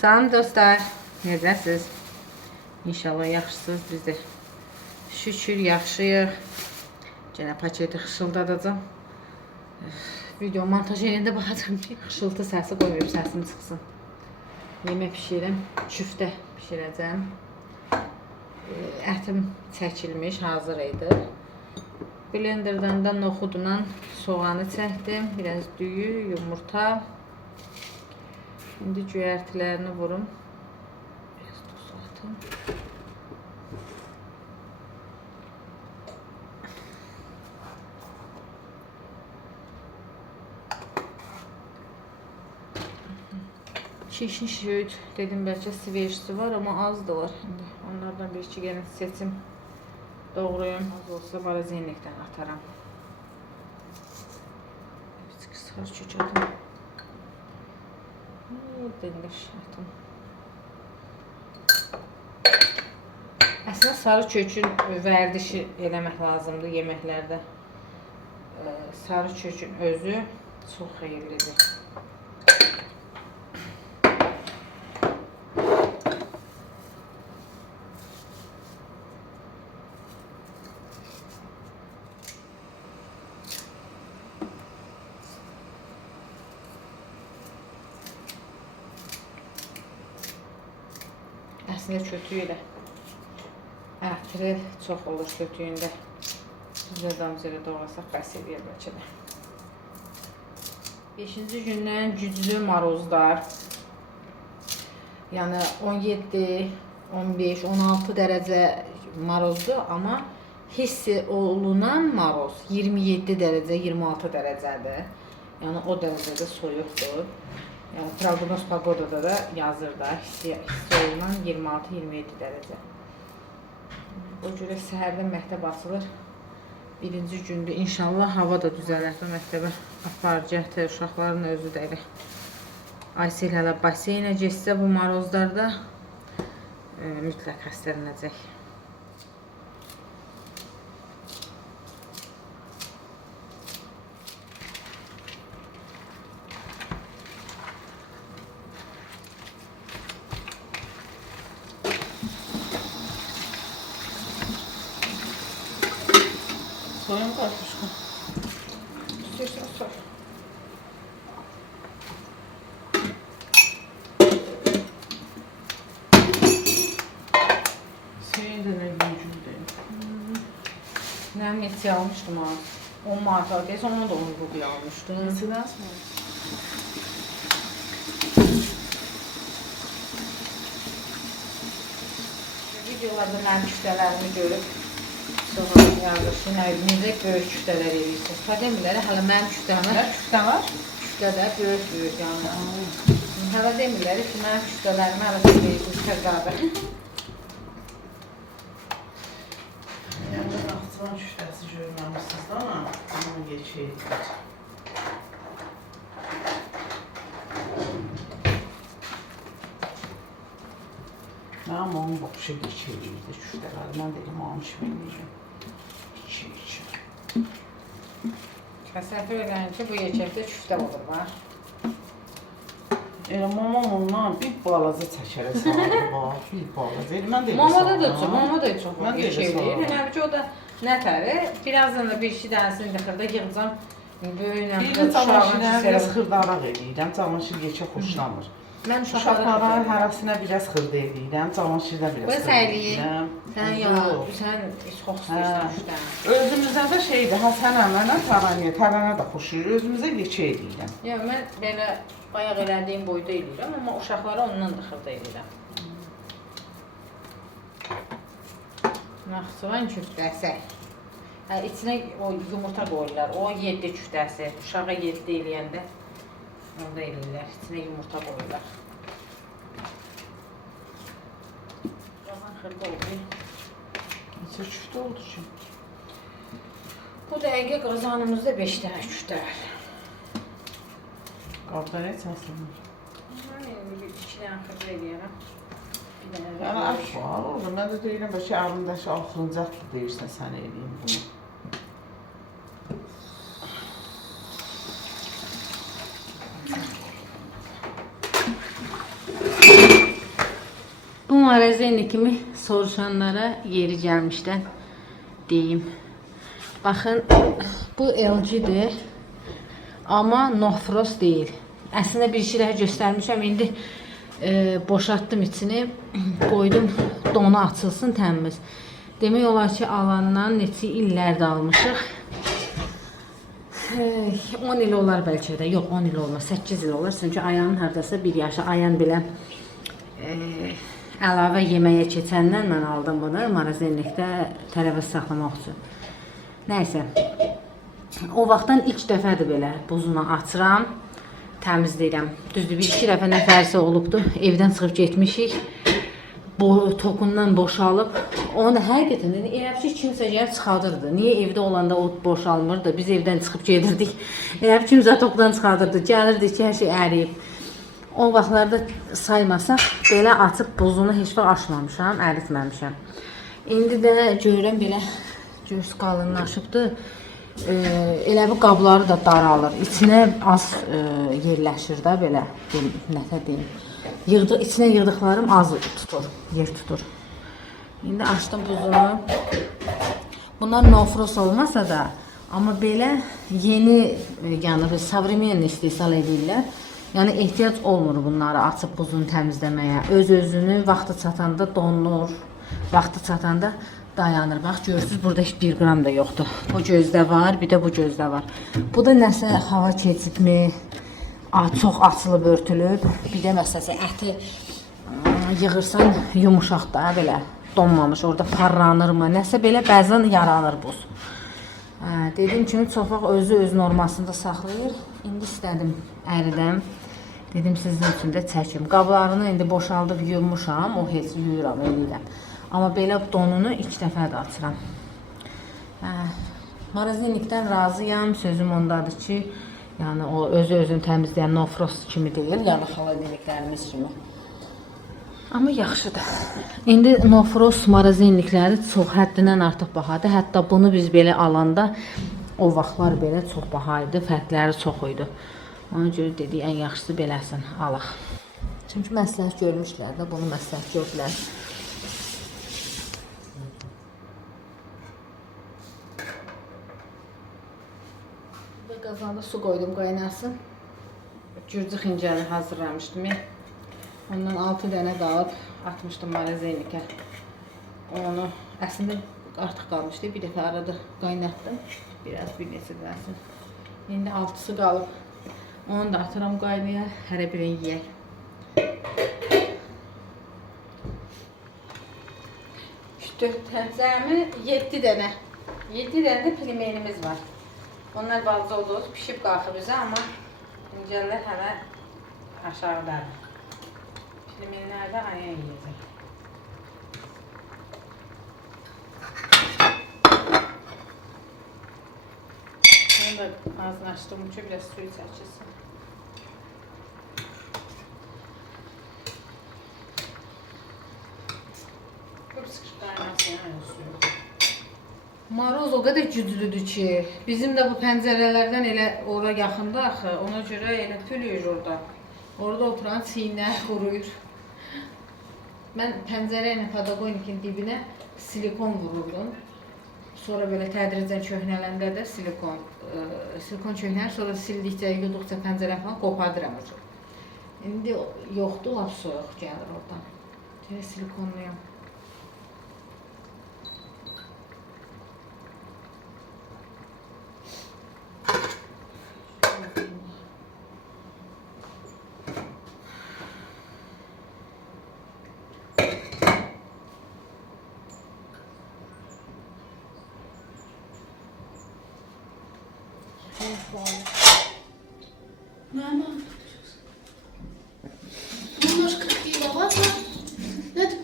Salam dostlar, necəsiz? İnşallah yaxşısınız biz də. Şükür yaxşıyıq. Yenə paketi xışıldadacam. Video montaj yerində baxacam ki, xışıltı səsi qoymayıb səsim çıxsın. Yemək bişirirəm, küftə bişirəcəm. Ee, Ətim çəkilmiş, hazır idi. Blenderdan da noxudla soğanı çəkdim. Biraz düyü, yumurta. Şimdi cöyərtilərini vurum. Biraz tuz atım. Şişin şüyüt dedim belki siverişi var ama az da var. Şimdi onlardan bir iki gelin seçim doğruyum. Az olsa barazinlikten atarım. Evet, sarı çöçedim. Denir. Əslində sarı kökün vərdişi eləmək lazımdır yeməklərdə. Sarı kökün özü çox xeyirlidir. Əslində kötüyü ilə ətri çox olur kötüyündə. Zədam zərə doğrasaq bəs edir bəlkə də. 5-ci gündən güclü marozlar. Yəni 17, 15, 16 dərəcə marozdur, amma hiss olunan maroz 27 dərəcə, 26 dərəcədir. Yəni o dərəcədə soyuqdur. Yəni proqnoz pagodada da yazır da hissi, hissi olunan 26-27 dərəcə. O görə səhərdən məktəb açılır. Birinci gündür. İnşallah hava da düzələr və məktəbə aparacaq uşaqların özü də elə. Aysel hələ baseynə getsə bu marozlarda e, mütləq xəstələnəcək. Soyun karpuşku. İstiyorsan soy. Senin de ne gücünde. Ben Messi almıştım ha. 10 marka aldı. Sonra da 10 rubi almıştım. Nasıl nasıl? Videolarda mənim küftələrimi görüb sonra yazırsın, necə böyük küftələr edirsiniz. Demirlər, hələ mənim küftəmə Ne küfte var? küftə də böyük böyük yəni. Hələ demirlər ki, mənim küftələrimi hələ siz verirsiniz təqadə. Yani aktıran küftesi görmemişsiniz ama ama geçeydik. Ben onun bakışa geçeydik küfteler. Ben dedim almış vermeyeceğim. İçi içi. Təsəvvür edin ki, bu yekəkdə küftə olur var. Elə mamam ondan bir balaca çəkərə saldı bax, bir balaca. Elə mən də elə Mamada da saldım. çox, mama da çox şey deyir. saldım. Yəni ki, o da nətəri, birazdan da bir iki dənəsini də xırda yığacam. Birini çamaşırına biraz xırdaraq eləyirəm, çamaşır yekə xoşlamır. Mən uşaqlara hərəsinə biraz xırda eləyirəm, çamaşırda biraz xırda eləyirəm. Sən ya, sən çox istəyirsən. Özümüzdə də şeydir, Həsən əmənə taranıya, tarana da xoşuyur. Özümüzə yekə eləyirəm. Yox, mən belə bayaq elədiyim boyda eləyirəm, amma uşaqlara ondan da xırda eləyirəm. Naxçıvan küftəsi. Hə, içinə o yumurta qoyurlar. O 7 küftəsi. Uşağa 7 eləyəndə onda eləyirlər. İçinə yumurta qoyurlar. Oldu. Neçə küftə oldu ki? Bu dəqiqə qazanımızda 5 dənə küftə var. Qabda nə çəsilir? Yəni bir dənə də Yəni böyük. əf var orada. Mən də deyirəm bəlkə əlimdə şey axırıncaq deyirsən sən eləyim bunu. Bu mağazayla kimi soruşanlara yeri gəlmişdən deyim. Baxın, bu LG-dir. Amma no frost deyil. Əslində bir şey daha göstərmişəm. İndi e, boşaltdım içini, qoydum donu açılsın təmiz. Demək olar ki, alandan neçə illərdə almışıq. Hey, 10 il olar bəlkə də. Yox, 10 il olmaz. 8 il olar. Çünki Ayanın hardasa 1 yaşı. Ayan belə e, əlavə yeməyə keçəndən mən aldım bunu marazinlikdə tələbə saxlamaq üçün. Nəysə. O vaxtdan ilk dəfədir belə buzunu açıram, təmizləyirəm. Düzdür, bir iki dəfə nəfərsə olubdu. Evdən çıxıb getmişik. Bu tokundan boşalıb onu da həqiqətən də elə bir şey kimsə gəlib çıxardırdı. Niyə evdə olanda o boşalmırdı? Biz evdən çıxıb gedirdik. Elə bir kimsə tokdan çıxardırdı. Gəlirdi ki, hər şey əriyib. O vaxtlarda saymasaq, belə açıb buzunu heç vaxt açmamışam, əritməmişəm. İndi də görürəm belə göz qalınlaşıbdır. E, elə bu qabları da daralır. İçinə az e, yerləşir də belə, nətə deyim. Yığdı, içinə yığdıqlarım az tutur, yer tutur. İndi açdım buzunu. Bunlar nofros olmasa da, amma belə yeni, yəni savremenli istehsal edirlər. Yəni ehtiyac olmur bunları açıb buzunu təmizləməyə. Öz özünü vaxtı çatanda donur, vaxtı çatanda dayanır. Bax görürsüz burada heç 1 qram da yoxdur. Bu gözdə var, bir də bu gözdə var. Bu da nəsə hava keçibmi? Çox açılıb örtülüb. Bir də məsələn əti ə, yığırsan yumuşaq da belə donmamış, orada parlanırmı, nəsə belə bəzən yaranır buz. Hə, dediyim kimi vaxt özü öz normasında saxlayır. İndi istədim əridəm. Dedim sizin üçün də çəkim. Qablarını indi boşaldıb yumuşam, o heç yuyuram, eləyirəm. Amma belə donunu ilk dəfə də açıram. Hə, Marazinlikdən razıyam. Sözüm ondadır ki, yəni o özü özünü təmizləyən no frost kimi deyil, yəni xaladeliklərimiz kimi. Amma yaxşıdır. İndi no frost marazinlikləri çox həddindən artıq bahadır. Hətta bunu biz belə alanda o vaxtlar belə çox baha idi, fərqləri çox idi. Ona görə dedik ən yaxşısı beləsin, alaq. Çünki məsləhət görmüşlər də, bunu məsləhət gördülər. Və qazanda su qoydum qaynasın. Gürcü xincəri hazırlamışdım. Ondan 6 dənə qalıb atmışdım marazinlikə. Onu əslində artıq qalmışdı. Bir dəfə arada qaynatdım. Biraz bir neçə dənəsin. İndi 6-sı qalıb. Onu da atıram qaynaya, hərə birini yeyək. İşte təzəmi 7 dənə. 7 dənə də pilmenimiz var. Onlar balaca oldu, pişib qalxıb bizə, amma incələr hələ aşağıdadır. Pilmenlər də ayan yeyəcək. Bunu da ağzını açtığım için biraz suyu çəkilsin. Maroz o qədər güclüdür ki, bizim də bu pəncərələrdən elə ora yaxında axı, ona görə elə tülüyür orada. Orada oturan çiynlər quruyur. Mən pəncərə ilə pedaqonikin dibinə silikon vururdum. Sonra belə tədricən köhnələndə də silikon, ə, silikon köhnələr, sonra sildikcə, yuduqca pəncərə falan qopardıram o. İndi yoxdur, lap soyuq gəlir oradan. Elə silikonluyam.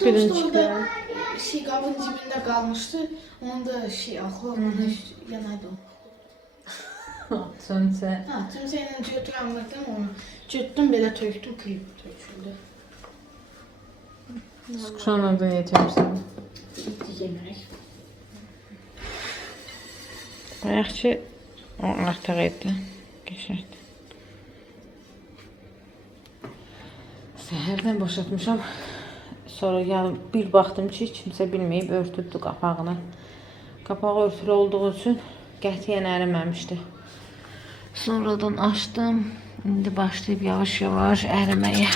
Hiçbirini sonuçta orada çıkıyor. şey kabın dibinde kalmıştı. Onu da şey ahlamana yanaydı o. Tümse. Ha, tüm senin cütü anlattım onu. Cüttüm belə töktüm kıyıp töküldü. Sıkışan oradan yetiyorum sana. Gitti yemek. Ayakçı o artıq etdi. Geçerdi. Səhərdən boşaltmışam. Sonra ya bir baxdım ki, kimsə bilməyib örtübdü qapağını. Qapağı örtülü olduğu üçün qətiyyən əriməmişdi. Sonradan açdım. İndi başlayıb yavaş-yavaş əriməyə.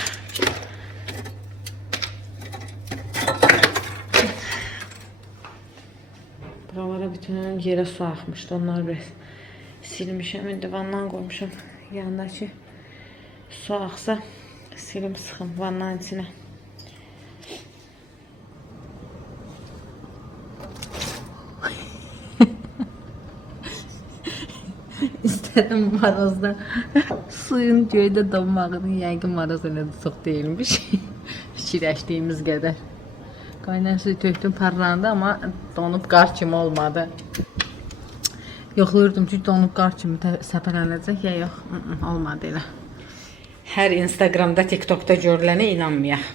Buralara bütün yerə su axmışdı. Onları biraz silmişəm. İndi vandan qoymuşam. Yanındakı su axsa silim sıxım vandanın içinə. İstədim marozda suyun göydə donmağını yəqin maroz elə çox deyilmiş. Fikirləşdiyimiz qədər. Qaynar suyu tökdüm parlandı amma donub qar kimi olmadı. Yoxlayırdım ki donub qar kimi səpələnəcək ya yox. Olmadı elə. Hər Instagramda, TikTokda görülənə inanmayaq.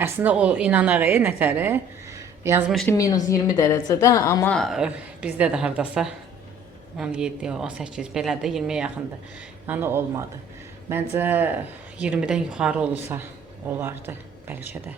Əslində o inanaq e, nətəri yazmışdı minus 20 dərəcədə, amma ə, bizdə də hardasa 17, 18 belə də 20-yə yaxındır. Yəni olmadı. Məncə 20-dən yuxarı olsa olardı bəlkə də.